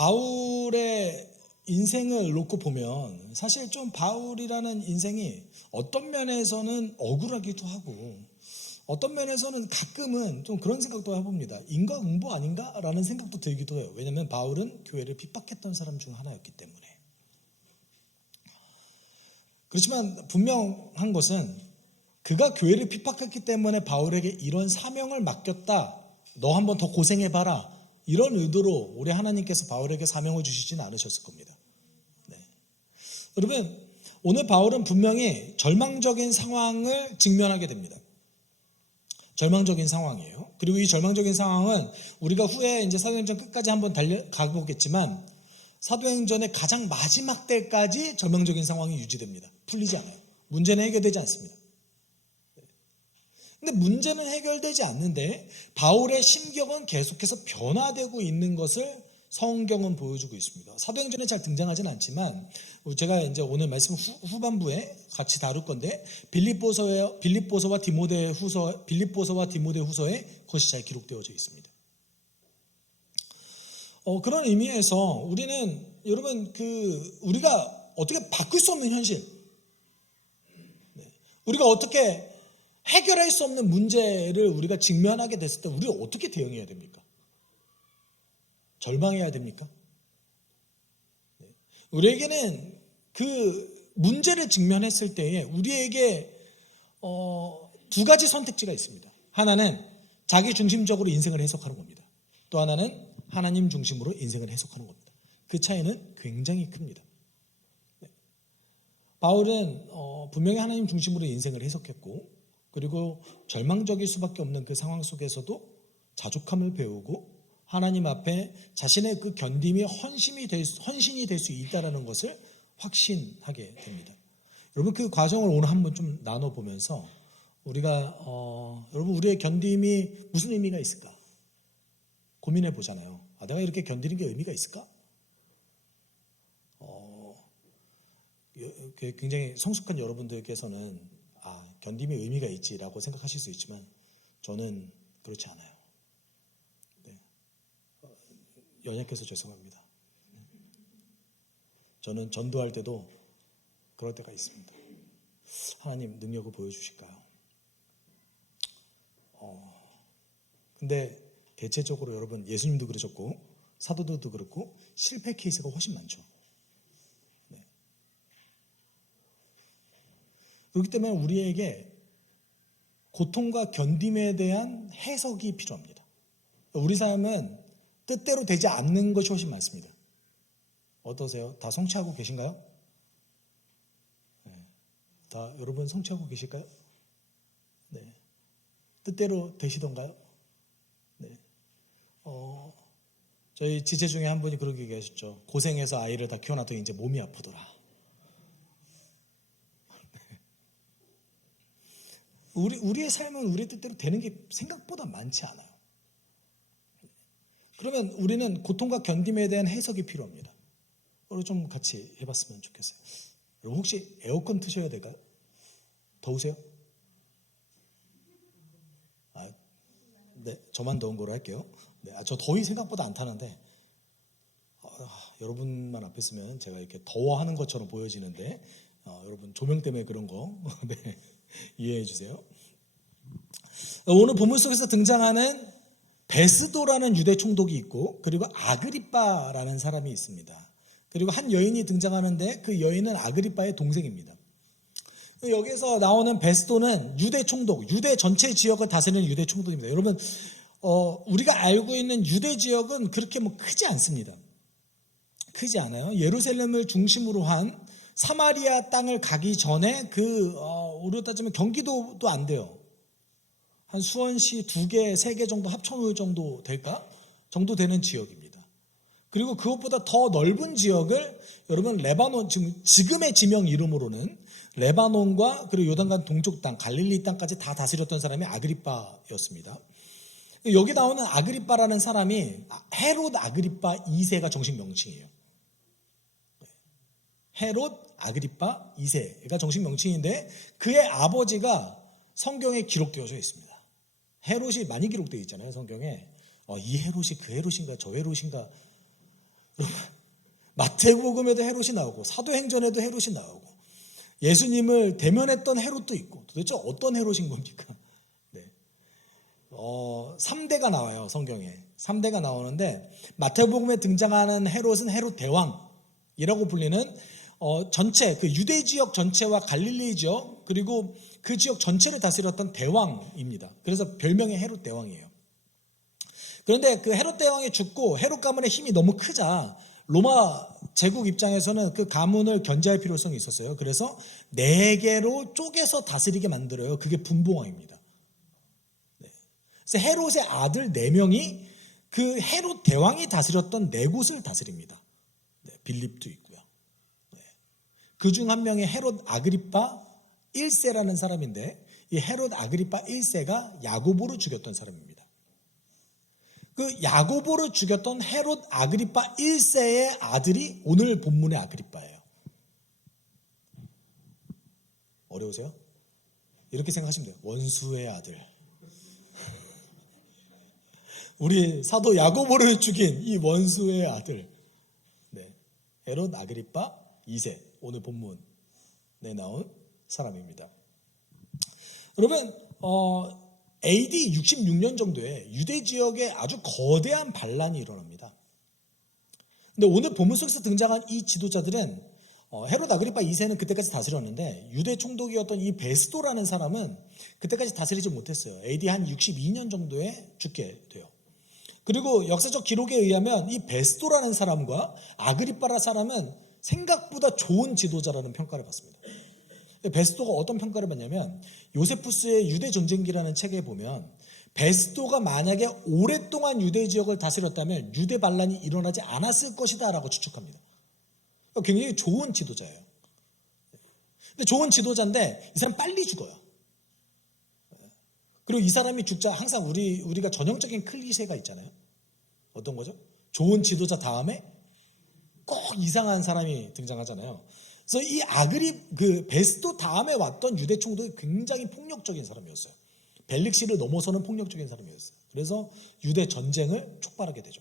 바울의 인생을 놓고 보면 사실 좀 바울이라는 인생이 어떤 면에서는 억울하기도 하고 어떤 면에서는 가끔은 좀 그런 생각도 해봅니다. 인과응보 아닌가라는 생각도 들기도 해요. 왜냐하면 바울은 교회를 핍박했던 사람 중 하나였기 때문에. 그렇지만 분명한 것은 그가 교회를 핍박했기 때문에 바울에게 이런 사명을 맡겼다. 너 한번 더 고생해봐라. 이런 의도로 우리 하나님께서 바울에게 사명을 주시지는 않으셨을 겁니다. 네. 여러분, 오늘 바울은 분명히 절망적인 상황을 직면하게 됩니다. 절망적인 상황이에요. 그리고 이 절망적인 상황은 우리가 후에 이제 사도행전 끝까지 한번 가보겠지만 사도행전의 가장 마지막 때까지 절망적인 상황이 유지됩니다. 풀리지 않아요. 문제는 해결되지 않습니다. 근데 문제는 해결되지 않는데 바울의 심경은 계속해서 변화되고 있는 것을 성경은 보여주고 있습니다. 사도행전에 잘 등장하진 않지만 제가 이제 오늘 말씀 후반부에 같이 다룰 건데 빌립보서와 디모데 후서에 그것이 잘 기록되어져 있습니다. 그런 의미에서 우리는 여러분 우리가 어떻게 바꿀 수 없는 현실, 우리가 어떻게 해결할 수 없는 문제를 우리가 직면하게 됐을 때 우리가 어떻게 대응해야 됩니까? 절망해야 됩니까? 우리에게는 그 문제를 직면했을 때에 우리에게 두 가지 선택지가 있습니다. 하나는 자기 중심적으로 인생을 해석하는 겁니다. 또 하나는 하나님 중심으로 인생을 해석하는 겁니다. 그 차이는 굉장히 큽니다. 바울은 분명히 하나님 중심으로 인생을 해석했고 그리고 절망적일 수밖에 없는 그 상황 속에서도 자족함을 배우고 하나님 앞에 자신의 그 견딤이 헌신이 될 수 있다는 것을 확신하게 됩니다. 여러분 그 과정을 오늘 한번 좀 나눠보면서 우리가 여러분 우리의 견딤이 무슨 의미가 있을까? 고민해 보잖아요. 내가 이렇게 견디는 게 의미가 있을까? 굉장히 성숙한 여러분들께서는 견딤의 의미가 있지라고 생각하실 수 있지만 저는 그렇지 않아요. 연약해서 죄송합니다. 저는 전도할 때도 그럴 때가 있습니다. 하나님 능력을 보여주실까요? 근데 대체적으로 여러분 예수님도 그러셨고 사도들도 그렇고 실패 케이스가 훨씬 많죠. 그렇기 때문에 우리에게 고통과 견딤에 대한 해석이 필요합니다. 우리 삶은 뜻대로 되지 않는 것이 훨씬 많습니다. 어떠세요? 다 성취하고 계신가요? 다 여러분 성취하고 계실까요? 네. 뜻대로 되시던가요? 네. 저희 지체 중에 한 분이 그렇게 얘기하셨죠. 고생해서 아이를 다 키워놨더니 이제 몸이 아프더라. 우리의 삶은 우리의 뜻대로 되는 게 생각보다 많지 않아요. 그러면 우리는 고통과 견딤에 대한 해석이 필요합니다. 오늘 좀 같이 해봤으면 좋겠어요. 여러분 혹시 에어컨 트셔야 될까요? 더우세요? 네, 저만 더운 거로 할게요. 네, 저 더위 생각보다 안 타는데 여러분만 앞에 있으면 제가 이렇게 더워하는 것처럼 보여지는데 여러분 조명 때문에 그런 거 네, 이해해 주세요. 오늘 본문 속에서 등장하는 베스도라는 유대 총독이 있고 그리고 아그리빠라는 사람이 있습니다. 그리고 한 여인이 등장하는데 그 여인은 아그리빠의 동생입니다. 여기서 나오는 베스도는 유대 총독, 유대 전체 지역을 다스리는 유대 총독입니다. 여러분 우리가 알고 있는 유대 지역은 그렇게 크지 않습니다. 크지 않아요. 예루살렘을 중심으로 한 사마리아 땅을 가기 전에 우리로 따지면 경기도도 안 돼요. 한 수원시 2개, 3개 정도 합쳐놓을 정도 될까? 정도 되는 지역입니다. 그리고 그것보다 더 넓은 지역을 여러분 레바논, 지금의 지명 이름으로는 레바논과 그리고 요단강 동쪽 땅, 갈릴리 땅까지 다 다스렸던 사람이 아그리빠였습니다. 여기 나오는 아그리빠라는 사람이 헤롯 아그리빠 2세가 정식 명칭이에요. 헤롯 아그리빠 2세가 정식 명칭인데 그의 아버지가 성경에 기록되어져 있습니다. 헤롯이 많이 기록되어 있잖아요, 성경에. 이 헤롯이 그 헤롯인가 저 헤롯인가. 마태복음에도 헤롯이 나오고 사도행전에도 헤롯이 나오고 예수님을 대면했던 헤롯도 있고 도대체 어떤 헤롯인 겁니까? 네. 3대가 나와요. 성경에 3대가 나오는데 마태복음에 등장하는 헤롯은 헤롯 대왕이라고 불리는 전체 그 유대 지역 전체와 갈릴리 지역 그리고 그 지역 전체를 다스렸던 대왕입니다. 그래서 별명이 헤롯 대왕이에요. 그런데 그 헤롯 대왕이 죽고 헤롯 가문의 힘이 너무 크자 로마 제국 입장에서는 그 가문을 견제할 필요성이 있었어요. 그래서 4개로 쪼개서 다스리게 만들어요. 그게 분봉왕입니다. 네. 그래서 헤롯의 아들 4명이 그 헤롯 대왕이 다스렸던 4곳을 다스립니다. 네, 빌립도 있고요. 네. 그중 한 명이 헤롯 아그리파 1세라는 사람인데 이 헤롯 아그리파 1세가 야고보를 죽였던 사람입니다. 그 야고보를 죽였던 헤롯 아그리파 1세의 아들이 오늘 본문의 아그리파예요. 어려우세요? 이렇게 생각하시면 돼요. 원수의 아들. 우리 사도 야고보를 죽인 이 원수의 아들. 네. 헤롯 아그리파 2세. 오늘 본문에 나온 사람입니다. 여러분, AD 66년 정도에 유대 지역에 아주 거대한 반란이 일어납니다. 근데 오늘 본문 속에서 등장한 이 지도자들은 헤롯 아그리파 2세는 그때까지 다스렸는데 유대 총독이었던 이 베스도라는 사람은 그때까지 다스리지 못했어요. AD 한 62년 정도에 죽게 돼요. 그리고 역사적 기록에 의하면 이 베스도라는 사람과 아그리파라 사람은 생각보다 좋은 지도자라는 평가를 받습니다. 베스도가 어떤 평가를 받냐면 요세푸스의 유대 전쟁기라는 책에 보면 베스도가 만약에 오랫동안 유대 지역을 다스렸다면 유대 반란이 일어나지 않았을 것이다 라고 추측합니다. 굉장히 좋은 지도자예요. 근데 좋은 지도자인데 이 사람 빨리 죽어요. 그리고 이 사람이 죽자 항상 우리가 전형적인 클리셰가 있잖아요. 어떤 거죠? 좋은 지도자 다음에 꼭 이상한 사람이 등장하잖아요. 그래서 이 베스도 다음에 왔던 유대 총독이 굉장히 폭력적인 사람이었어요. 벨릭시를 넘어서는 폭력적인 사람이었어요. 그래서 유대 전쟁을 촉발하게 되죠.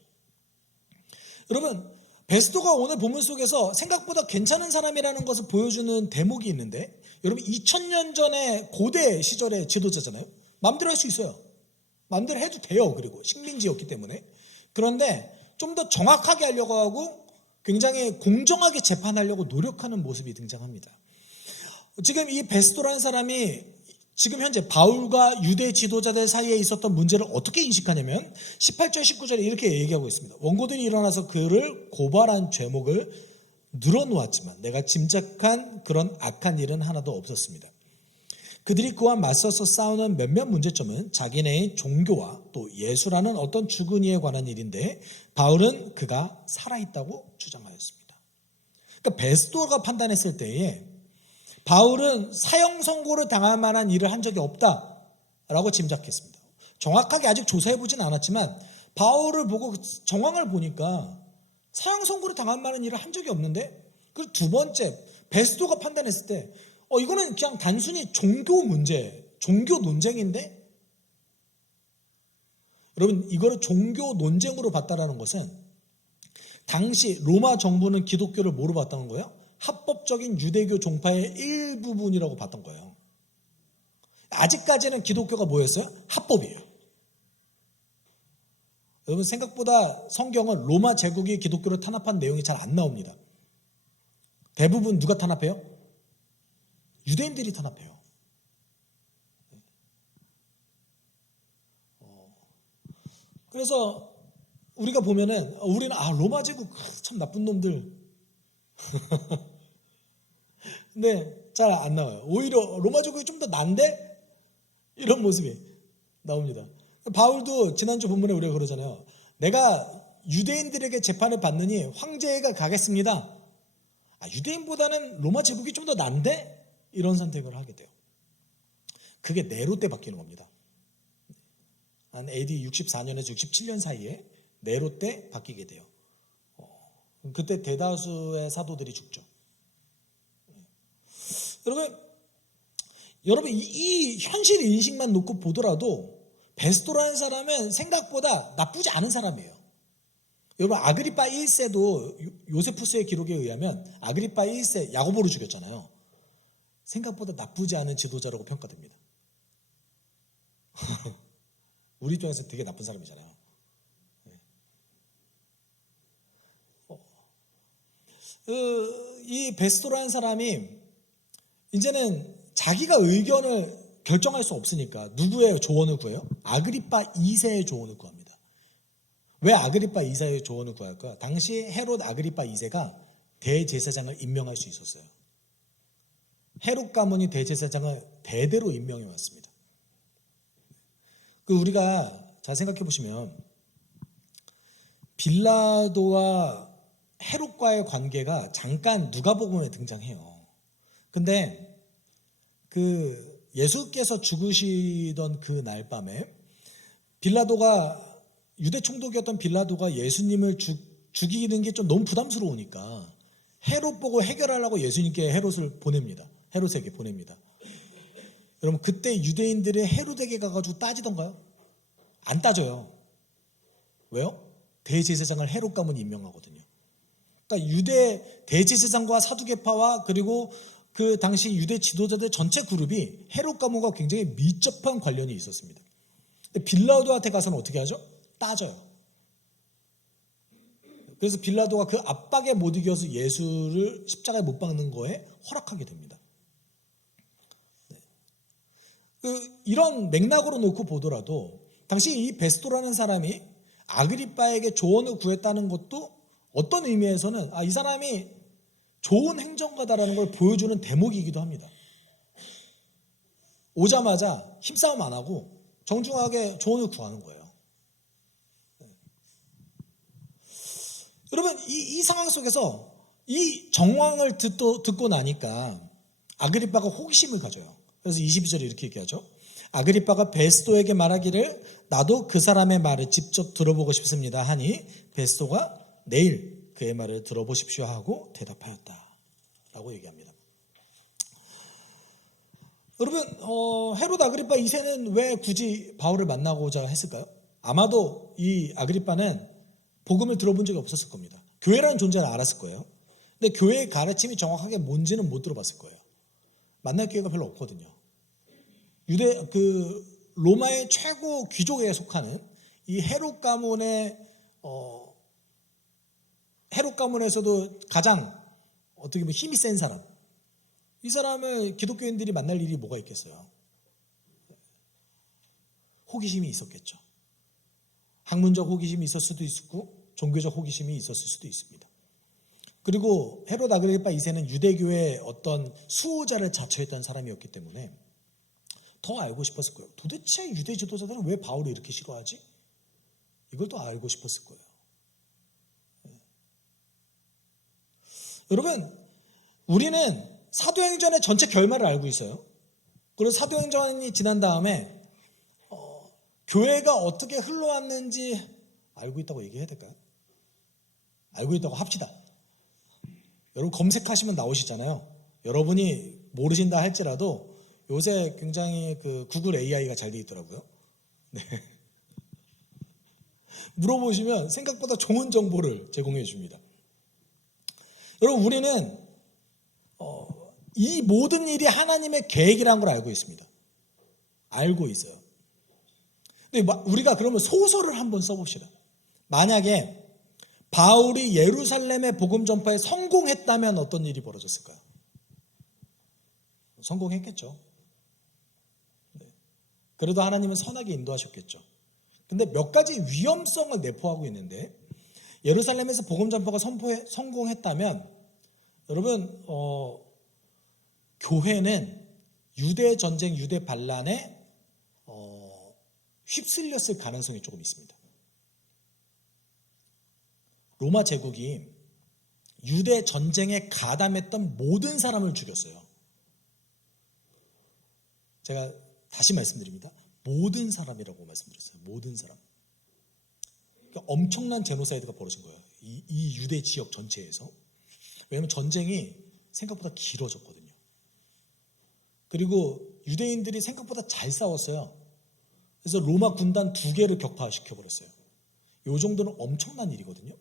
여러분, 베스도가 오늘 본문 속에서 생각보다 괜찮은 사람이라는 것을 보여주는 대목이 있는데, 여러분 2000년 전에 고대 시절의 지도자잖아요. 마음대로 할 수 있어요. 마음대로 해도 돼요. 그리고 식민지였기 때문에. 그런데 좀 더 정확하게 하려고 하고 굉장히 공정하게 재판하려고 노력하는 모습이 등장합니다. 지금 이 베스도라는 사람이 지금 현재 바울과 유대 지도자들 사이에 있었던 문제를 어떻게 인식하냐면 18절 19절에 이렇게 얘기하고 있습니다. 원고들이 일어나서 그를 고발한 죄목을 늘어놓았지만 내가 짐작한 그런 악한 일은 하나도 없었습니다. 그들이 그와 맞서서 싸우는 몇몇 문제점은 자기네의 종교와 또 예수라는 어떤 죽은 이에 관한 일인데 바울은 그가 살아있다고 주장하였습니다. 그러니까 베스도가 판단했을 때에 바울은 사형 선고를 당할 만한 일을 한 적이 없다라고 짐작했습니다. 정확하게 아직 조사해보진 않았지만 바울을 보고 정황을 보니까 사형 선고를 당할 만한 일을 한 적이 없는데 그리고 두 번째 베스도가 판단했을 때 이거는 그냥 단순히 종교 문제, 종교 논쟁인데 여러분 이거를 종교 논쟁으로 봤다라는 것은 당시 로마 정부는 기독교를 뭐로 봤다는 거예요? 합법적인 유대교 종파의 일부분이라고 봤던 거예요. 아직까지는 기독교가 뭐였어요? 합법이에요. 여러분 생각보다 성경은 로마 제국이 기독교를 탄압한 내용이 잘 안 나옵니다. 대부분 누가 탄압해요? 유대인들이 탄압해요. 그래서 우리가 보면은 우리는 로마 제국 참 나쁜 놈들. 근데 잘 안 나와요. 오히려 로마 제국이 좀 더 난데 이런 모습이 나옵니다. 바울도 지난주 본문에 우리가 그러잖아요. 내가 유대인들에게 재판을 받느니 황제가 가겠습니다. 유대인보다는 로마 제국이 좀 더 난데 이런 선택을 하게 돼요. 그게 네로 때 바뀌는 겁니다. 한 AD 64년에서 67년 사이에 네로 때 바뀌게 돼요. 그때 대다수의 사도들이 죽죠. 여러분 이 현실 인식만 놓고 보더라도 베스도라는 사람은 생각보다 나쁘지 않은 사람이에요. 여러분 아그리파 1세도 요세푸스의 기록에 의하면 아그리파 1세 야고보를 죽였잖아요. 생각보다 나쁘지 않은 지도자라고 평가됩니다. 우리 입장에서 되게 나쁜 사람이잖아요. 이 베스토라는 사람이 이제는 자기가 의견을 결정할 수 없으니까 누구의 조언을 구해요? 아그리파 2세의 조언을 구합니다. 왜 아그리파 2세의 조언을 구할까? 당시 헤롯 아그리파 2세가 대제사장을 임명할 수 있었어요. 헤롯 가문이 대제사장을 대대로 임명해 왔습니다. 우리가 잘 생각해 보시면 빌라도와 헤롯과의 관계가 잠깐 누가복음에 등장해요. 근데 예수께서 죽으시던 그 날 밤에 빌라도가 유대 총독이었던 빌라도가 예수님을 죽이는 게 좀 너무 부담스러우니까 헤롯 보고 해결하려고 예수님께 헤롯에게 보냅니다. 여러분 그때 유대인들이 헤롯에게 가가지고 따지던가요? 안 따져요. 왜요? 대제사장을 헤롯 가문이 임명하거든요. 그러니까 유대 대제사장과 사두개파와 그리고 그 당시 유대 지도자들 전체 그룹이 헤롯 가문과 굉장히 밀접한 관련이 있었습니다. 근데 빌라도한테 가서는 어떻게 하죠? 따져요. 그래서 빌라도가 그 압박에 못 이겨서 예수를 십자가에 못 박는 거에 허락하게 됩니다. 이런 맥락으로 놓고 보더라도 당시 이 베스토라는 사람이 아그리빠에게 조언을 구했다는 것도 어떤 의미에서는 이 사람이 좋은 행정가다라는 걸 보여주는 대목이기도 합니다. 오자마자 힘싸움 안 하고 정중하게 조언을 구하는 거예요. 여러분 이 상황 속에서 이 정황을 듣고 나니까 아그리빠가 호기심을 가져요. 그래서 22절에 이렇게 얘기하죠. 아그리빠가 베스토에게 말하기를 나도 그 사람의 말을 직접 들어보고 싶습니다 하니 베스토가 내일 그의 말을 들어보십시오 하고 대답하였다 라고 얘기합니다. 여러분 헤롯 아그리빠 2세는 왜 굳이 바울을 만나고자 했을까요? 아마도 이 아그리빠는 복음을 들어본 적이 없었을 겁니다. 교회라는 존재를 알았을 거예요. 근데 교회의 가르침이 정확하게 뭔지는 못 들어봤을 거예요. 만날 기회가 별로 없거든요. 로마의 최고 귀족에 속하는 이 헤롯 가문에서도 가장 어떻게 보면 힘이 센 사람, 이 사람을 기독교인들이 만날 일이 뭐가 있겠어요? 호기심이 있었겠죠. 학문적 호기심이 있었을 수도 있었고 종교적 호기심이 있었을 수도 있습니다. 그리고 헤롯 아그리빠 2세는 유대교의 어떤 수호자를 자처했던 사람이었기 때문에 더 알고 싶었을 거예요. 도대체 유대 지도자들은 왜 바울을 이렇게 싫어하지? 이걸 더 알고 싶었을 거예요. 여러분, 우리는 사도행전의 전체 결말을 알고 있어요. 그리고 사도행전이 지난 다음에 교회가 어떻게 흘러왔는지 알고 있다고 얘기해야 될까요? 알고 있다고 합시다. 여러분 검색하시면 나오시잖아요. 여러분이 모르신다 할지라도 요새 굉장히 구글 AI가 잘 돼 있더라고요. 네. 물어보시면 생각보다 좋은 정보를 제공해 줍니다. 여러분 우리는 이 모든 일이 하나님의 계획이라는 걸 알고 있습니다. 알고 있어요. 근데 우리가 그러면 소설을 한번 써봅시다. 만약에 바울이 예루살렘의 복음 전파에 성공했다면 어떤 일이 벌어졌을까요? 성공했겠죠. 네. 그래도 하나님은 선하게 인도하셨겠죠. 근데 몇 가지 위험성을 내포하고 있는데 예루살렘에서 복음 전파가 성공했다면 여러분 교회는 유대 전쟁, 유대 반란에 휩쓸렸을 가능성이 조금 있습니다. 로마 제국이 유대 전쟁에 가담했던 모든 사람을 죽였어요. 제가 다시 말씀드립니다. 모든 사람이라고 말씀드렸어요. 모든 사람. 그러니까 엄청난 제노사이드가 벌어진 거예요. 이 유대 지역 전체에서. 왜냐하면 전쟁이 생각보다 길어졌거든요. 그리고 유대인들이 생각보다 잘 싸웠어요. 그래서 로마 군단 2개를 격파시켜버렸어요. 이 정도는 엄청난 일이거든요.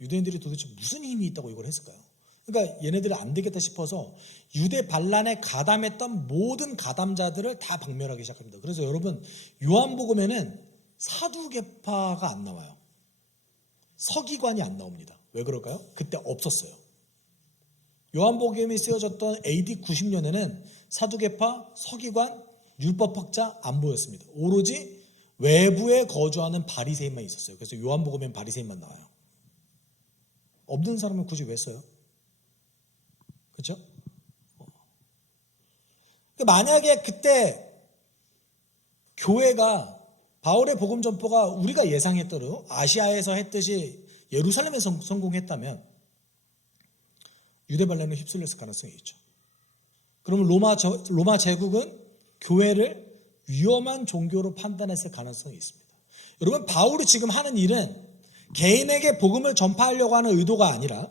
유대인들이 도대체 무슨 힘이 있다고 이걸 했을까요? 그러니까 얘네들이 안 되겠다 싶어서 유대 반란에 가담했던 모든 가담자들을 다 박멸하기 시작합니다. 그래서 여러분 요한복음에는 사두개파가 안 나와요. 서기관이 안 나옵니다. 왜 그럴까요? 그때 없었어요. 요한복음이 쓰여졌던 AD 90년에는 사두개파, 서기관, 율법학자 안 보였습니다. 오로지 외부에 거주하는 바리새인만 있었어요. 그래서 요한복음엔 바리새인만 나와요. 없는 사람은 굳이 왜 써요? 그렇죠? 만약에 그때 교회가 바울의 복음 전포가 우리가 예상했더러 아시아에서 했듯이 예루살렘에서 성공했다면 유대 반란에 휩쓸렸을 가능성이 있죠. 그러면 로마 제국은 교회를 위험한 종교로 판단했을 가능성이 있습니다. 여러분 바울이 지금 하는 일은 개인에게 복음을 전파하려고 하는 의도가 아니라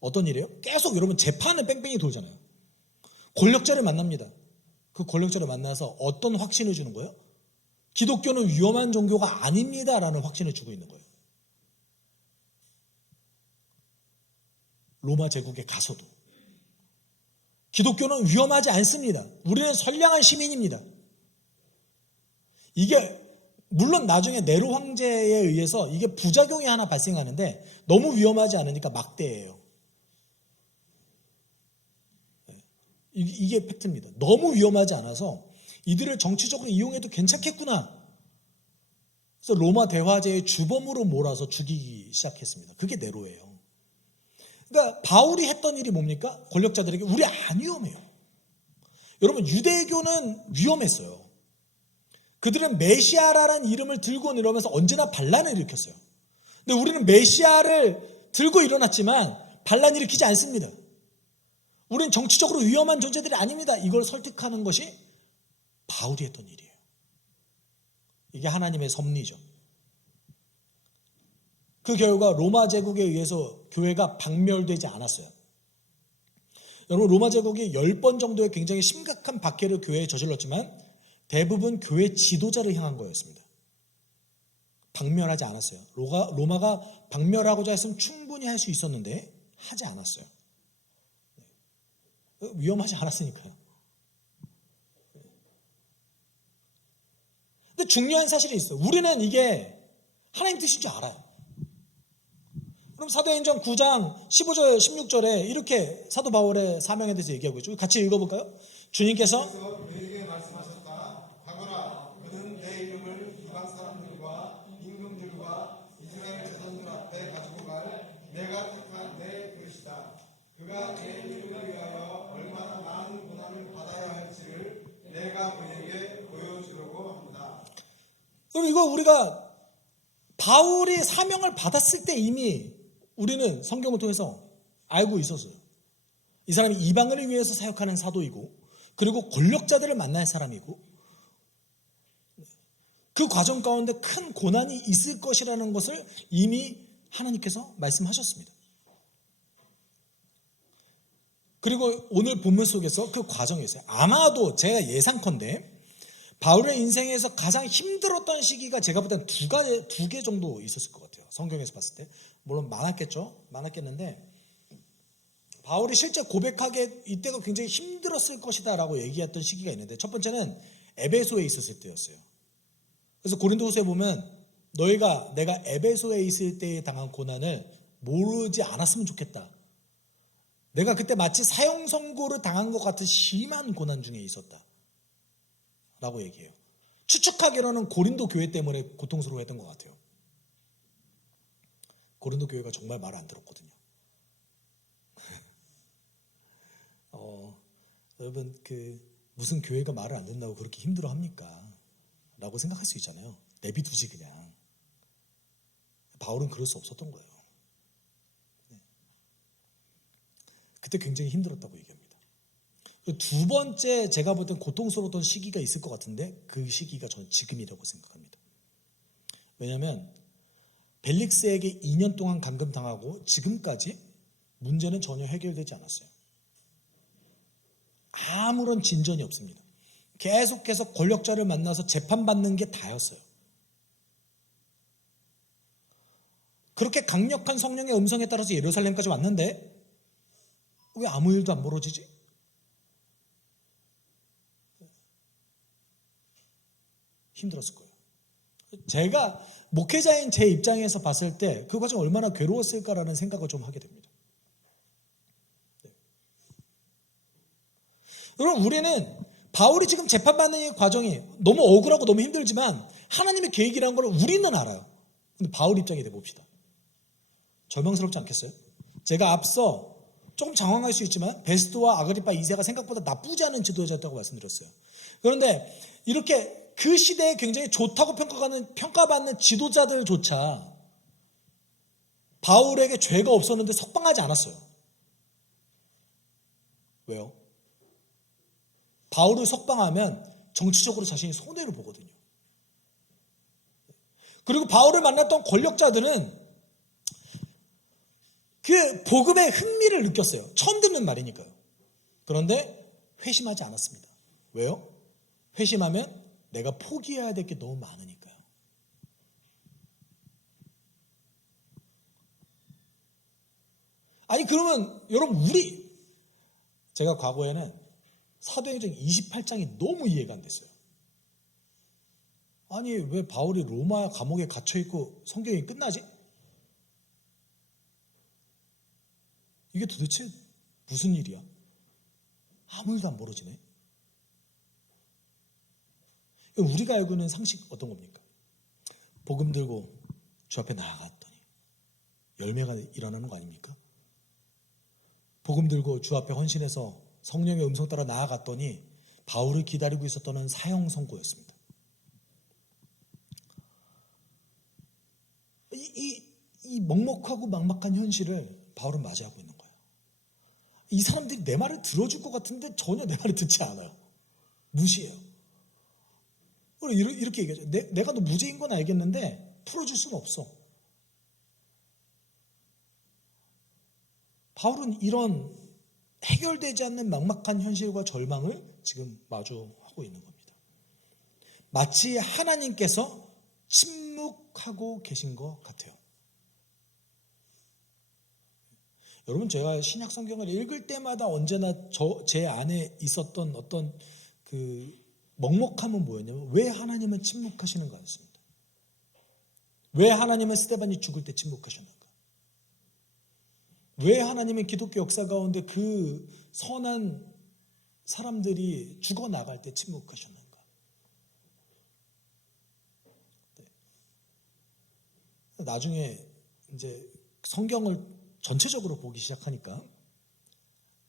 어떤 일이에요? 계속 여러분 재판은 뺑뺑이 돌잖아요. 권력자를 만납니다. 그 권력자를 만나서 어떤 확신을 주는 거예요? 기독교는 위험한 종교가 아닙니다라는 확신을 주고 있는 거예요. 로마 제국에 가서도 기독교는 위험하지 않습니다. 우리는 선량한 시민입니다. 이게 물론 나중에 네로 황제에 의해서 이게 부작용이 하나 발생하는데 너무 위험하지 않으니까 막대예요. 이게 팩트입니다. 너무 위험하지 않아서 이들을 정치적으로 이용해도 괜찮겠구나. 그래서 로마 대화제의 주범으로 몰아서 죽이기 시작했습니다. 그게 네로예요. 그러니까 바울이 했던 일이 뭡니까? 권력자들에게 우리 안 위험해요. 여러분 유대교는 위험했어요. 그들은 메시아라는 이름을 들고 일어나면서 언제나 반란을 일으켰어요. 근데 우리는 메시아를 들고 일어났지만 반란 일으키지 않습니다. 우리는 정치적으로 위험한 존재들이 아닙니다. 이걸 설득하는 것이 바울이 했던 일이에요. 이게 하나님의 섭리죠. 그 결과 로마 제국에 의해서 교회가 박멸되지 않았어요. 여러분 로마 제국이 10번 정도의 굉장히 심각한 박해를 교회에 저질렀지만 대부분 교회 지도자를 향한 거였습니다. 박멸하지 않았어요. 로마가 박멸하고자 했으면 충분히 할 수 있었는데 하지 않았어요. 위험하지 않았으니까요. 근데 중요한 사실이 있어요. 우리는 이게 하나님 뜻인 줄 알아요. 그럼 사도행전 9장 15절 16절에 이렇게 사도 바울의 사명에 대해서 얘기하고 있죠. 같이 읽어볼까요? 주님께서 너희에게 말씀하셨다. 가거라. 그는 내 이름을 이방 사람들과 임금들과 이스라엘 자손들 앞에 가지고 갈 내가 택한 내 그릇이다. 그가 내 이름을 위하여 얼마나 많은 고난을 받아야 할지를 내가 그에게 보여주려고 합니다. 그럼 이거 우리가 바울이 사명을 받았을 때 이미 우리는 성경을 통해서 알고 있었어요. 이 사람이 이방을 위해서 사역하는 사도이고 그리고 권력자들을 만날 사람이고 그 과정 가운데 큰 고난이 있을 것이라는 것을 이미 하나님께서 말씀하셨습니다. 그리고 오늘 본문 속에서 그 과정이 있어요. 아마도 제가 예상컨대 바울의 인생에서 가장 힘들었던 시기가 제가 볼 때는 두 개 정도 있었을 것 같아요. 성경에서 봤을 때. 물론 많았겠는데 바울이 실제 고백하기에 이때가 굉장히 힘들었을 것이다 라고 얘기했던 시기가 있는데 첫 번째는 에베소에 있었을 때였어요. 그래서 고린도후서에 보면 내가 에베소에 있을 때에 당한 고난을 모르지 않았으면 좋겠다. 내가 그때 마치 사형 선고를 당한 것 같은 심한 고난 중에 있었다 라고 얘기해요. 추측하기로는 고린도 교회 때문에 고통스러워했던 것 같아요. 고린도 교회가 정말 말을 안 들었거든요. 여러분 무슨 교회가 말을 안 듣는다고 그렇게 힘들어합니까? 라고 생각할 수 있잖아요. 내비두지 그냥. 바울은 그럴 수 없었던 거예요. 그때 굉장히 힘들었다고 얘기합니다. 두 번째 제가 볼 땐 고통스러웠던 시기가 있을 것 같은데 그 시기가 저는 지금이라고 생각합니다. 왜냐하면 벨릭스에게 2년 동안 감금당하고 지금까지 문제는 전혀 해결되지 않았어요. 아무런 진전이 없습니다. 계속해서 권력자를 만나서 재판받는 게 다였어요. 그렇게 강력한 성령의 음성에 따라서 예루살렘까지 왔는데 왜 아무 일도 안 벌어지지? 힘들었을 거예요. 제가 목회자인 제 입장에서 봤을 때 그 과정 얼마나 괴로웠을까라는 생각을 좀 하게 됩니다. 네. 여러분, 우리는 바울이 지금 재판받는 이 과정이 너무 억울하고 너무 힘들지만 하나님의 계획이라는 걸 우리는 알아요. 근데 바울 입장에 대해 봅시다. 절망스럽지 않겠어요? 제가 앞서 조금 장황할 수 있지만 베스도와 아그리파 2세가 생각보다 나쁘지 않은 지도자였다고 말씀드렸어요. 그런데 이렇게 그 시대에 굉장히 좋다고 평가받는 지도자들조차 바울에게 죄가 없었는데 석방하지 않았어요. 왜요? 바울을 석방하면 정치적으로 자신이 손해를 보거든요. 그리고 바울을 만났던 권력자들은 그 복음의 흥미를 느꼈어요. 처음 듣는 말이니까요. 그런데 회심하지 않았습니다. 왜요? 회심하면 내가 포기해야 될 게 너무 많으니까요. 아니 그러면 여러분 제가 과거에는 사도행전 28장이 너무 이해가 안 됐어요. 아니 왜 바울이 로마 감옥에 갇혀있고 성경이 끝나지? 이게 도대체 무슨 일이야? 아무 일도 안 벌어지네. 우리가 알고 있는 상식 어떤 겁니까? 복음 들고 주 앞에 나아갔더니 열매가 일어나는 거 아닙니까? 복음 들고 주 앞에 헌신해서 성령의 음성 따라 나아갔더니 바울을 기다리고 있었던 사형 선고였습니다. 이 먹먹하고 막막한 현실을 바울은 맞이하고 있는 거예요. 이 사람들이 내 말을 들어줄 것 같은데 전혀 내 말을 듣지 않아요. 무시해요. 이렇게 얘기하죠. 내가 너 무죄인 건 알겠는데 풀어줄 수는 없어. 바울은 이런 해결되지 않는 막막한 현실과 절망을 지금 마주하고 있는 겁니다. 마치 하나님께서 침묵하고 계신 것 같아요. 여러분, 제가 신약 성경을 읽을 때마다 언제나 제 안에 있었던 어떤 그 먹먹함은 뭐였냐면 왜 하나님은 침묵하시는가 였습니다. 왜 하나님은 스데반이 죽을 때 침묵하셨는가? 왜 하나님은 기독교 역사 가운데 그 선한 사람들이 죽어나갈 때 침묵하셨는가? 네. 나중에 이제 성경을 전체적으로 보기 시작하니까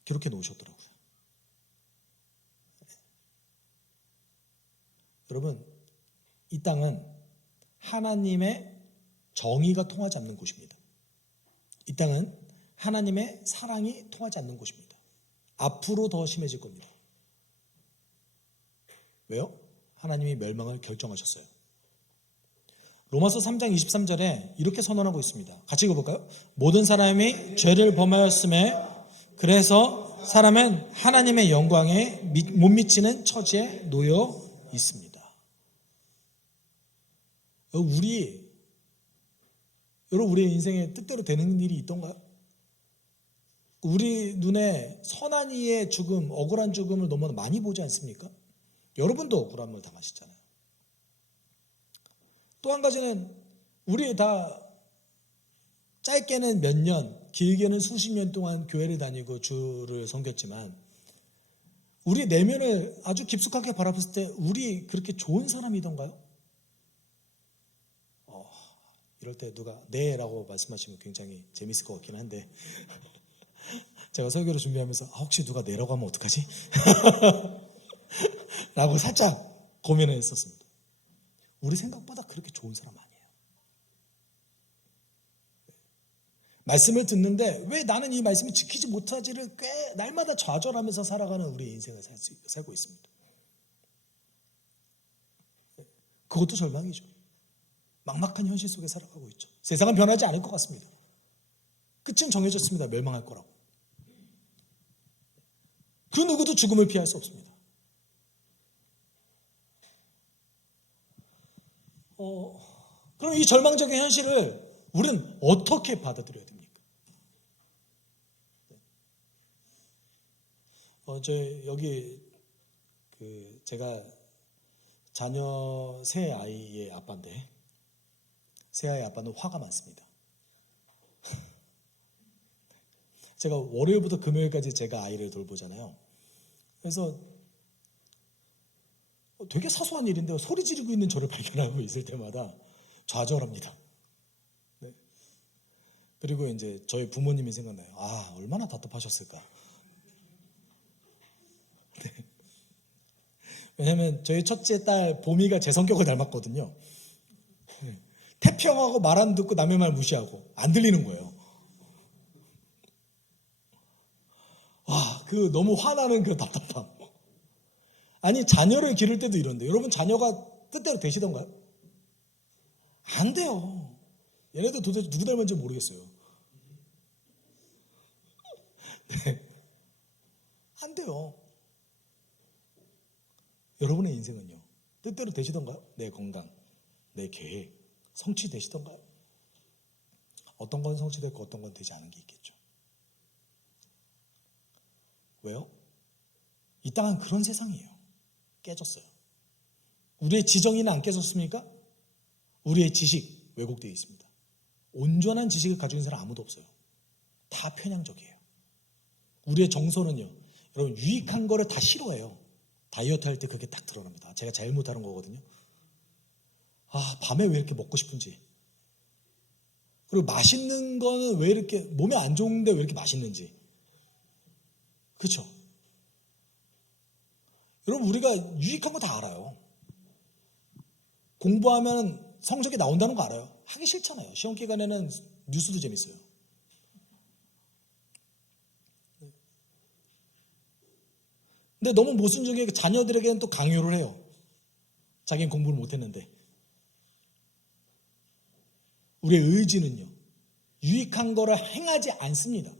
기록해 놓으셨더라고요. 여러분, 이 땅은 하나님의 정의가 통하지 않는 곳입니다. 이 땅은 하나님의 사랑이 통하지 않는 곳입니다. 앞으로 더 심해질 겁니다. 왜요? 하나님이 멸망을 결정하셨어요. 로마서 3장 23절에 이렇게 선언하고 있습니다. 같이 읽어볼까요? 모든 사람이 죄를 범하였음에 그래서 사람은 하나님의 영광에 못 미치는 처지에 놓여 있습니다. 여러분, 우리의 인생에 뜻대로 되는 일이 있던가요? 우리 눈에 선한 이의 죽음, 억울한 죽음을 너무 많이 보지 않습니까? 여러분도 억울함을 당하시잖아요. 또 한 가지는 우리 다 짧게는 몇 년, 길게는 수십 년 동안 교회를 다니고 주를 섬겼지만 우리 내면을 아주 깊숙하게 바라봤을 때 우리 그렇게 좋은 사람이던가요? 이럴 때 누가 네라고 말씀하시면 굉장히 재밌을 것 같긴 한데 제가 설교를 준비하면서 혹시 누가 네라고 하면 어떡하지? 라고 살짝 고민을 했었습니다. 우리 생각보다 그렇게 좋은 사람 아니에요. 말씀을 듣는데 왜 나는 이 말씀을 지키지 못하지를 꽤 날마다 좌절하면서 살아가는 우리 인생을 살고 있습니다. 그것도 절망이죠. 막막한 현실 속에 살아가고 있죠. 세상은 변하지 않을 것 같습니다. 끝은 정해졌습니다. 멸망할 거라고. 그 누구도 죽음을 피할 수 없습니다. 그럼 이 절망적인 현실을 우리는 어떻게 받아들여야 됩니까? 여기 제가 자녀 세 아이의 아빠인데, 세 아이의 아빠는 화가 많습니다. 제가 월요일부터 금요일까지 제가 아이를 돌보잖아요. 그래서 되게 사소한 일인데 소리 지르고 있는 저를 발견하고 있을 때마다 좌절합니다. 네. 그리고 이제 저희 부모님이 생각나요. 아, 얼마나 답답하셨을까. 네. 왜냐하면 저희 첫째 딸 보미가 제 성격을 닮았거든요. 네. 태평하고 말 안 듣고 남의 말 무시하고 안 들리는 거예요. 와, 너무 화나는 그 답답함. 아니, 자녀를 기를 때도 이런데, 여러분 자녀가 뜻대로 되시던가요? 안 돼요. 얘네도 도대체 누구 닮은지 모르겠어요. 네. 안 돼요. 여러분의 인생은요, 뜻대로 되시던가요? 내 건강, 내 계획, 성취되시던가요? 어떤 건 성취됐고 어떤 건 되지 않은 게 있겠죠. 왜요? 이 땅은 그런 세상이에요. 깨졌어요. 우리의 지정의는 안 깨졌습니까? 우리의 지식 왜곡되어 있습니다. 온전한 지식을 가지고 있는 사람 아무도 없어요. 다 편향적이에요. 우리의 정서는요, 여러분 유익한 거를 다 싫어해요. 다이어트 할 때 그게 딱 드러납니다. 제가 잘못하는 거거든요. 아, 밤에 왜 이렇게 먹고 싶은지. 그리고 맛있는 거는 왜 이렇게 몸에 안 좋은데 왜 이렇게 맛있는지. 그렇죠? 여러분 우리가 유익한 거 다 알아요. 공부하면 성적이 나온다는 거 알아요. 하기 싫잖아요. 시험 기간에는 뉴스도 재밌어요. 근데 너무 모순적이게 자녀들에게는 또 강요를 해요. 자기는 공부를 못했는데. 우리의 의지는요, 유익한 거를 행하지 않습니다.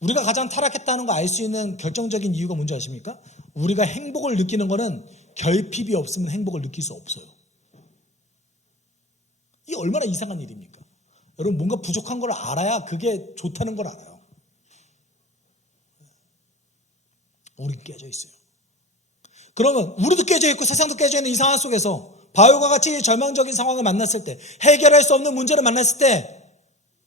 우리가 가장 타락했다는 거 알 수 있는 결정적인 이유가 뭔지 아십니까? 우리가 행복을 느끼는 거는 결핍이 없으면 행복을 느낄 수 없어요. 이게 얼마나 이상한 일입니까? 여러분 뭔가 부족한 걸 알아야 그게 좋다는 걸 알아요. 우린 깨져 있어요. 그러면 우리도 깨져 있고 세상도 깨져 있는 이 상황 속에서 바울과 같이 절망적인 상황을 만났을 때, 해결할 수 없는 문제를 만났을 때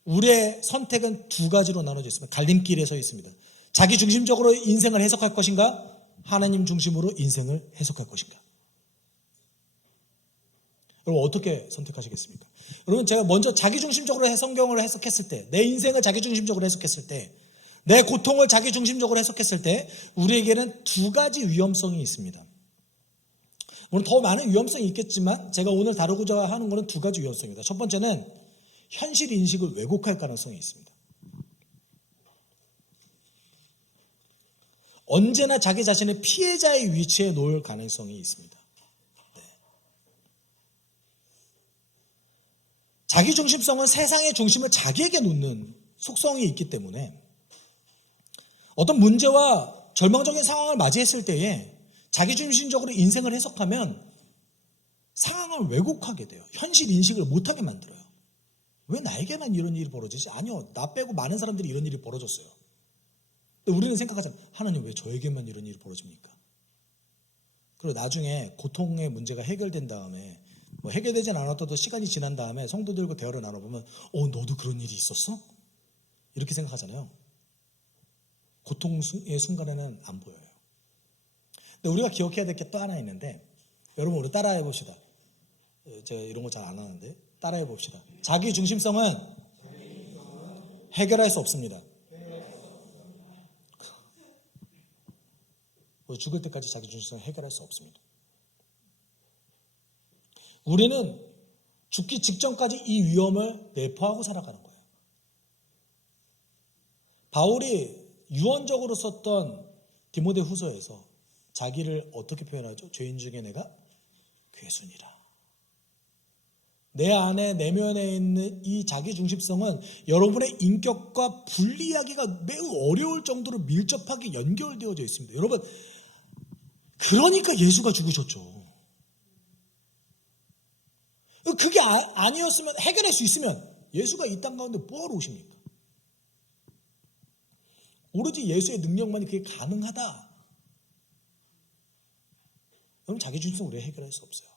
우리의 선택은 두 가지로 나눠져 있습니다. 갈림길에 서 있습니다. 자기 중심적으로 인생을 해석할 것인가? 하나님 중심으로 인생을 해석할 것인가? 여러분 어떻게 선택하시겠습니까? 여러분 제가 먼저 자기 중심적으로 성경을 해석했을 때, 내 인생을 자기 중심적으로 해석했을 때, 내 고통을 자기 중심적으로 해석했을 때 우리에게는 두 가지 위험성이 있습니다. 물론 더 많은 위험성이 있겠지만 제가 오늘 다루고자 하는 것은 두 가지 위험성입니다. 첫 번째는 현실 인식을 왜곡할 가능성이 있습니다. 언제나 자기 자신을 피해자의 위치에 놓을 가능성이 있습니다. 네. 자기중심성은 세상의 중심을 자기에게 놓는 속성이 있기 때문에 어떤 문제와 절망적인 상황을 맞이했을 때에 자기중심적으로 인생을 해석하면 상황을 왜곡하게 돼요. 현실 인식을 못하게 만들어요. 왜 나에게만 이런 일이 벌어지지? 아니요. 나 빼고 많은 사람들이 이런 일이 벌어졌어요. 근데 우리는 생각하잖아요. 하나님 왜 저에게만 이런 일이 벌어집니까? 그리고 나중에 고통의 문제가 해결된 다음에 해결되진 않았더라도 시간이 지난 다음에 성도들과 대화를 나눠보면 너도 그런 일이 있었어? 이렇게 생각하잖아요. 고통의 순간에는 안 보여요. 근데 우리가 기억해야 될 게 또 하나 있는데 여러분 우리 따라해 봅시다. 제가 이런 거 잘 안 하는데 따라해 봅시다. 자기 중심성은 해결할 수 없습니다. 죽을 때까지 자기 중심성을 해결할 수 없습니다. 우리는 죽기 직전까지 이 위험을 내포하고 살아가는 거예요. 바울이 유언적으로 썼던 디모데 후서에서 자기를 어떻게 표현하죠? 죄인 중에 내가 괴순이라. 내 안에 내면에 있는 이 자기중심성은 여러분의 인격과 분리하기가 매우 어려울 정도로 밀접하게 연결되어져 있습니다. 여러분 그러니까 예수가 죽으셨죠. 아니었으면, 해결할 수 있으면 예수가 이 땅 가운데 뭐하러 오십니까? 오로지 예수의 능력만이 그게 가능하다. 그럼 자기중심성 우리가 해결할 수 없어요.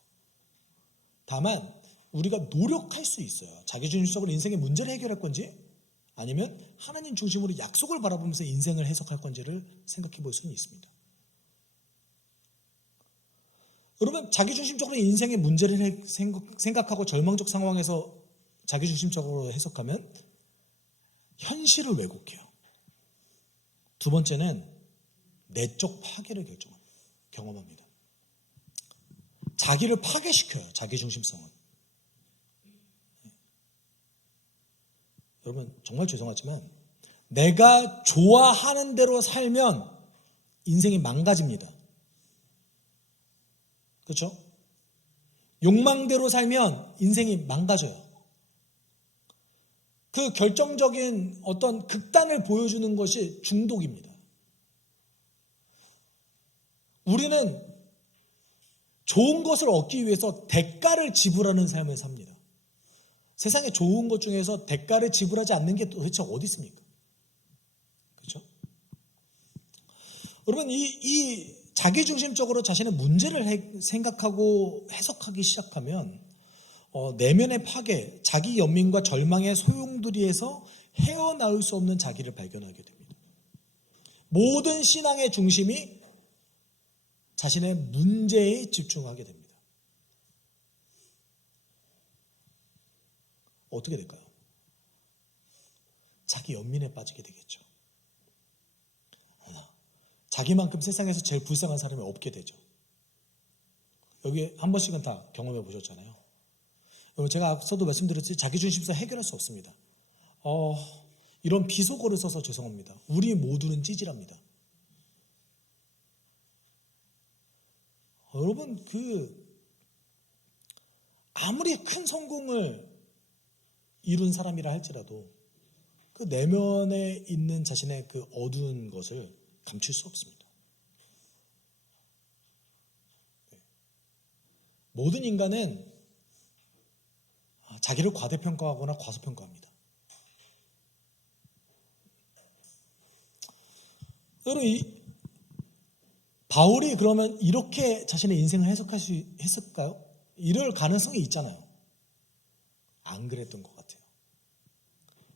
다만 우리가 노력할 수 있어요. 자기중심적으로 인생의 문제를 해결할 건지 아니면 하나님 중심으로 약속을 바라보면서 인생을 해석할 건지를 생각해 볼 수는 있습니다. 여러분, 자기중심적으로 인생의 문제를 생각하고 절망적 상황에서 자기중심적으로 해석하면 현실을 왜곡해요. 두 번째는 내적 파괴를 경험합니다. 자기를 파괴시켜요. 자기중심성은. 여러분, 정말 죄송하지만 내가 좋아하는 대로 살면 인생이 망가집니다. 그렇죠? 욕망대로 살면 인생이 망가져요. 그 결정적인 어떤 극단을 보여주는 것이 중독입니다. 우리는 좋은 것을 얻기 위해서 대가를 지불하는 삶을 삽니다. 세상에 좋은 것 중에서 대가를 지불하지 않는 게 도대체 어디 있습니까? 그렇죠? 여러분, 이 자기중심적으로 자신의 문제를 생각하고 해석하기 시작하면 내면의 파괴, 자기 연민과 절망의 소용돌이에서 헤어나올 수 없는 자기를 발견하게 됩니다. 모든 신앙의 중심이 자신의 문제에 집중하게 됩니다. 어떻게 될까요? 자기 연민에 빠지게 되겠죠. 자기만큼 세상에서 제일 불쌍한 사람이 없게 되죠. 여기 한 번씩은 다 경험해 보셨잖아요. 여러분, 제가 앞서도 말씀드렸듯이 자기중심성 해결할 수 없습니다. 이런 비속어를 써서 죄송합니다. 우리 모두는 찌질합니다. 여러분, 아무리 큰 성공을 이룬 사람이라 할지라도 그 내면에 있는 자신의 그 어두운 것을 감출 수 없습니다. 모든 인간은 자기를 과대평가하거나 과소평가합니다. 여러분, 바울이 그러면 이렇게 자신의 인생을 해석할 수 했을까요? 이럴 가능성이 있잖아요. 안 그랬던 것 같아요.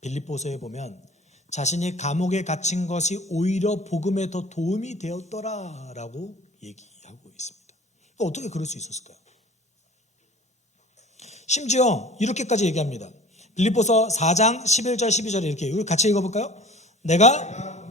빌립보서에 보면 자신이 감옥에 갇힌 것이 오히려 복음에 더 도움이 되었더라라고 얘기하고 있습니다. 어떻게 그럴 수 있었을까요? 심지어 이렇게까지 얘기합니다. 빌립보서 4장 11절 12절에 이렇게, 우리 같이 읽어볼까요? 내가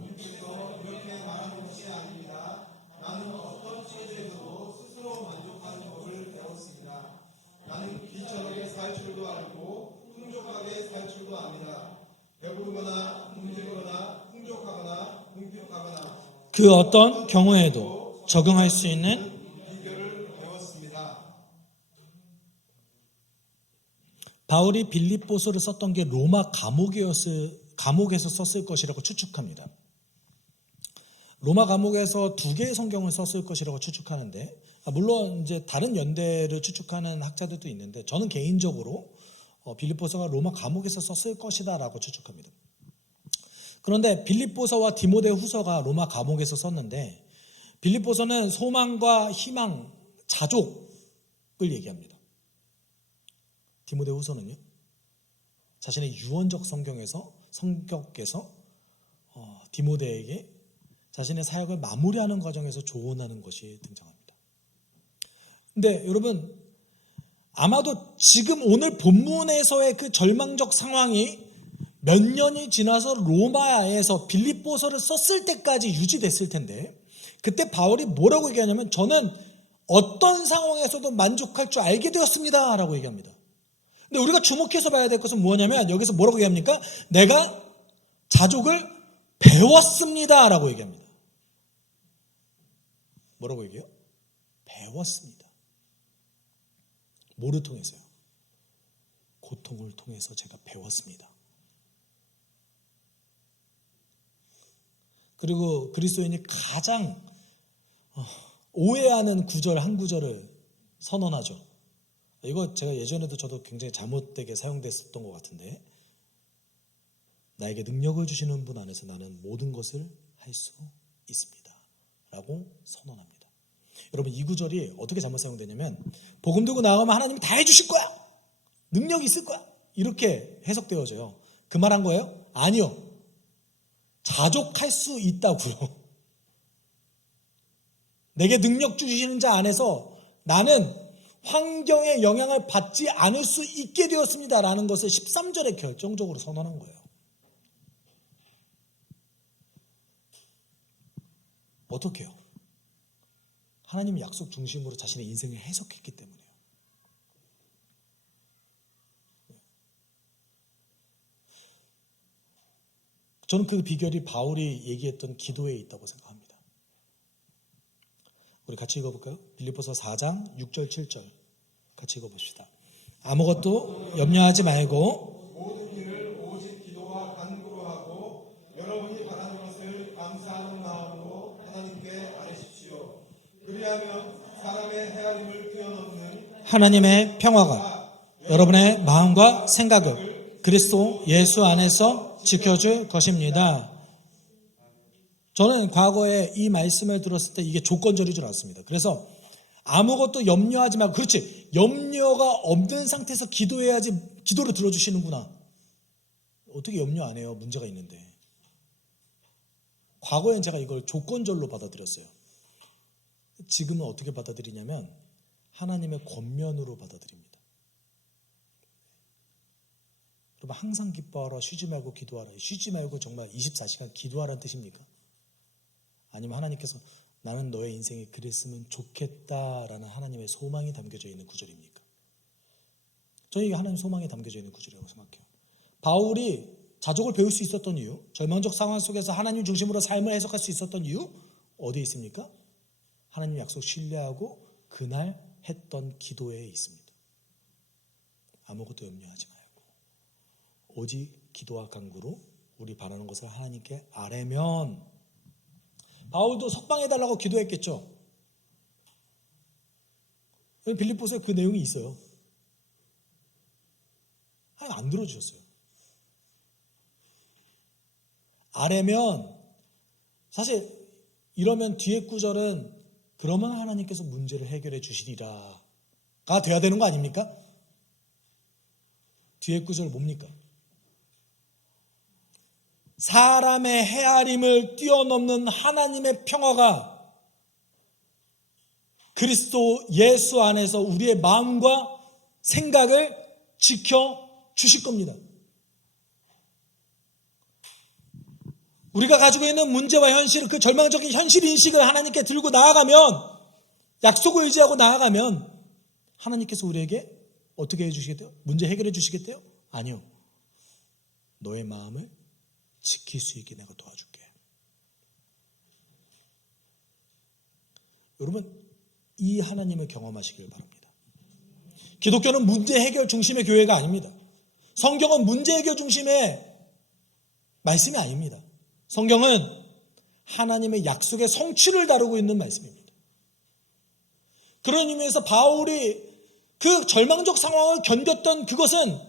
그 어떤 경우에도 적응할 수 있는 비결을 배웠습니다. 바울이 빌립보서를 썼던 게 로마 감옥에서 썼을 것이라고 추측합니다. 로마 감옥에서 2개의 성경을 썼을 것이라고 추측하는데, 물론 이제 다른 연대를 추측하는 학자들도 있는데, 저는 개인적으로 빌립보서가 로마 감옥에서 썼을 것이다라고 추측합니다. 그런데 빌립보서와 디모데후서가 로마 감옥에서 썼는데, 빌립보서는 소망과 희망, 자족을 얘기합니다. 디모데후서는요, 자신의 유언적 성격에서 디모데에게 자신의 사역을 마무리하는 과정에서 조언하는 것이 등장합니다. 근데 여러분, 아마도 지금 오늘 본문에서의 그 절망적 상황이 몇 년이 지나서 로마에서 빌립보서를 썼을 때까지 유지됐을 텐데, 그때 바울이 뭐라고 얘기하냐면, 저는 어떤 상황에서도 만족할 줄 알게 되었습니다 라고 얘기합니다. 근데 우리가 주목해서 봐야 될 것은 뭐냐면, 여기서 뭐라고 얘기합니까? 내가 자족을 배웠습니다 라고 얘기합니다. 뭐라고 얘기해요? 배웠습니다. 뭐를 통해서요? 고통을 통해서 제가 배웠습니다. 그리고 그리스도인이 가장 오해하는 구절 한 구절을 선언하죠. 이거 제가 예전에도 저도 굉장히 잘못되게 사용됐었던 것 같은데, 나에게 능력을 주시는 분 안에서 나는 모든 것을 할 수 있습니다 라고 선언합니다. 여러분, 이 구절이 어떻게 잘못 사용되냐면, 복음 들고 나가면 하나님이 다 해주실 거야, 능력이 있을 거야, 이렇게 해석되어져요. 그 말 한 거예요? 아니요. 자족할 수 있다고요. 내게 능력 주시는 자 안에서 나는 환경의 영향을 받지 않을 수 있게 되었습니다 라는 것을 13절에 결정적으로 선언한 거예요. 어떻게 해요? 하나님 약속 중심으로 자신의 인생을 해석했기 때문에요. 저는 그 비결이 바울이 얘기했던 기도에 있다고 생각합니다. 우리 같이 읽어볼까요? 빌립보서 4장 6절 7절 같이 읽어봅시다. 아무것도 염려하지 말고 모든 일을 오직 기도와 간구로 하고 여러분이 바라는 것을 감사하는 마음으로 하나님께 아뢰십시오. 그리하면 사람의 헤아림을 뛰어넘는 하나님의 평화가 여러분의 마음과 생각을 그리스도 예수 안에서 지켜줄 것입니다. 저는 과거에 이 말씀을 들었을 때 이게 조건절인 줄 알았습니다. 그래서 아무것도 염려하지 말고, 그렇지, 염려가 없는 상태에서 기도해야지 기도를 들어주시는구나. 어떻게 염려 안 해요? 문제가 있는데. 과거엔 제가 이걸 조건절로 받아들였어요. 지금은 어떻게 받아들이냐면 하나님의 권면으로 받아들입니다. 여러분, 항상 기뻐하라, 쉬지 말고 기도하라. 쉬지 말고 정말 24시간 기도하라는 뜻입니까? 아니면 하나님께서 나는 너의 인생이 그랬으면 좋겠다라는 하나님의 소망이 담겨져 있는 구절입니까? 저는 이게 하나님의 소망이 담겨져 있는 구절이라고 생각해요. 바울이 자족을 배울 수 있었던 이유, 절망적 상황 속에서 하나님 중심으로 삶을 해석할 수 있었던 이유 어디에 있습니까? 하나님 약속 신뢰하고 그날 했던 기도에 있습니다. 아무것도 염려하지 말고 오직 기도와 간구로 우리 바라는 것을 하나님께 아뢰면, 바울도 석방해달라고 기도했겠죠. 빌립보서에 그 내용이 있어요. 하나님 안 들어주셨어요. 아뢰면, 사실 이러면 뒤에 구절은 그러면 하나님께서 문제를 해결해 주시리라가 돼야 되는 거 아닙니까? 뒤에 구절 뭡니까? 사람의 헤아림을 뛰어넘는 하나님의 평화가 그리스도 예수 안에서 우리의 마음과 생각을 지켜주실 겁니다. 우리가 가지고 있는 문제와 현실, 그 절망적인 현실 인식을 하나님께 들고 나아가면, 약속을 의지하고 나아가면 하나님께서 우리에게 어떻게 해주시겠대요? 문제 해결해 주시겠대요? 아니요. 너의 마음을 지킬 수 있게 내가 도와줄게. 여러분, 이 하나님을 경험하시길 바랍니다. 기독교는 문제 해결 중심의 교회가 아닙니다. 성경은 문제 해결 중심의 말씀이 아닙니다. 성경은 하나님의 약속의 성취를 다루고 있는 말씀입니다. 그런 의미에서 바울이 그 절망적 상황을 견뎠던 그것은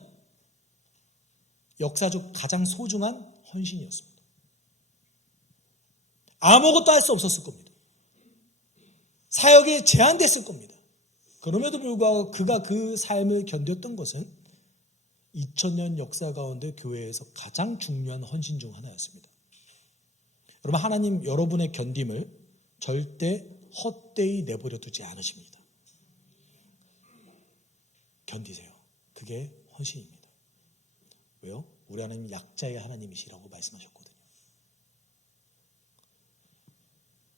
역사적 가장 소중한 헌신이었습니다. 아무것도 할 수 없었을 겁니다. 사역이 제한됐을 겁니다. 그럼에도 불구하고 그가 그 삶을 견뎠던 것은 2000년 역사 가운데 교회에서 가장 중요한 헌신 중 하나였습니다. 여러분, 하나님 여러분의 견딤을 절대 헛되이 내버려 두지 않으십니다. 견디세요. 그게 헌신입니다. 왜요? 우리 하나님 약자의 하나님이시라고 말씀하셨거든요.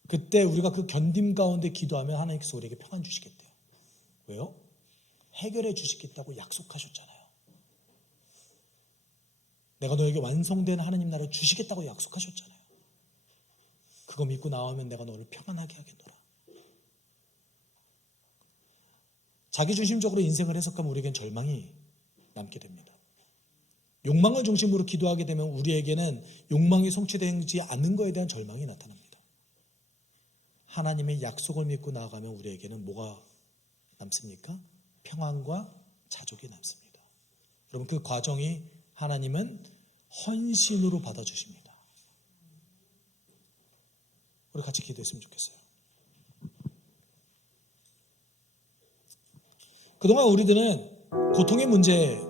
그때 우리가 그 견딤 가운데 기도하면 하나님께서 우리에게 평안 주시겠대요. 왜요? 해결해 주시겠다고 약속하셨잖아요. 내가 너에게 완성된 하나님 나라를 주시겠다고 약속하셨잖아요. 그거 믿고 나오면 내가 너를 평안하게 하겠노라. 자기중심적으로 인생을 해석하면 우리에겐 절망이 남게 됩니다. 욕망을 중심으로 기도하게 되면 우리에게는 욕망이 성취되지 않는 것에 대한 절망이 나타납니다. 하나님의 약속을 믿고 나아가면 우리에게는 뭐가 남습니까? 평안과 자족이 남습니다. 여러분, 그 과정이 하나님은 헌신으로 받아주십니다. 우리 같이 기도했으면 좋겠어요. 그동안 우리들은 고통의 문제에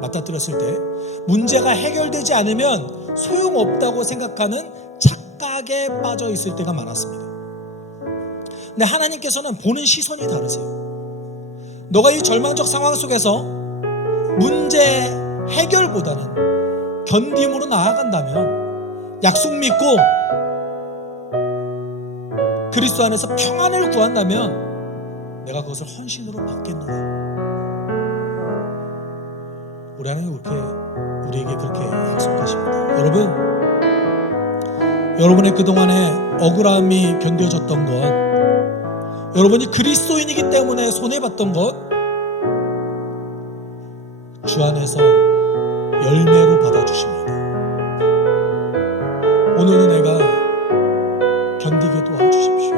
맞닥뜨렸을 때 문제가 해결되지 않으면 소용없다고 생각하는 착각에 빠져 있을 때가 많았습니다. 근데 하나님께서는 보는 시선이 다르세요. 너가 이 절망적 상황 속에서 문제 해결보다는 견딤으로 나아간다면, 약속 믿고 그리스도 안에서 평안을 구한다면 내가 그것을 헌신으로 받겠노라. 우리 하나님 우리에게 그렇게 약속하십니다. 여러분의 그동안의 억울함이 견뎌졌던 것, 여러분이 그리스도인이기 때문에 손해봤던 것, 주 안에서 열매로 받아주십니다. 오늘은 내가 견디게 도와주십시오.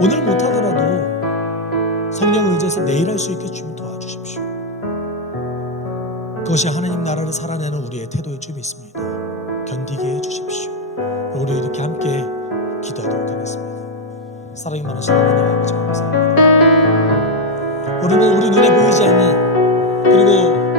오늘 못하더라도 성령을 의지해서 내일 할 수 있게 좀 도와주십시오. 그것이 하나님 나라를 살아내는 우리의 태도일 줄 믿습니다. 견디게 해주십시오. 우리 이렇게 함께 기도하도록 하겠습니다. 사랑이 많으신 하나님 아버지 감사합니다. 우리는 우리 눈에 보이지 않는, 그리고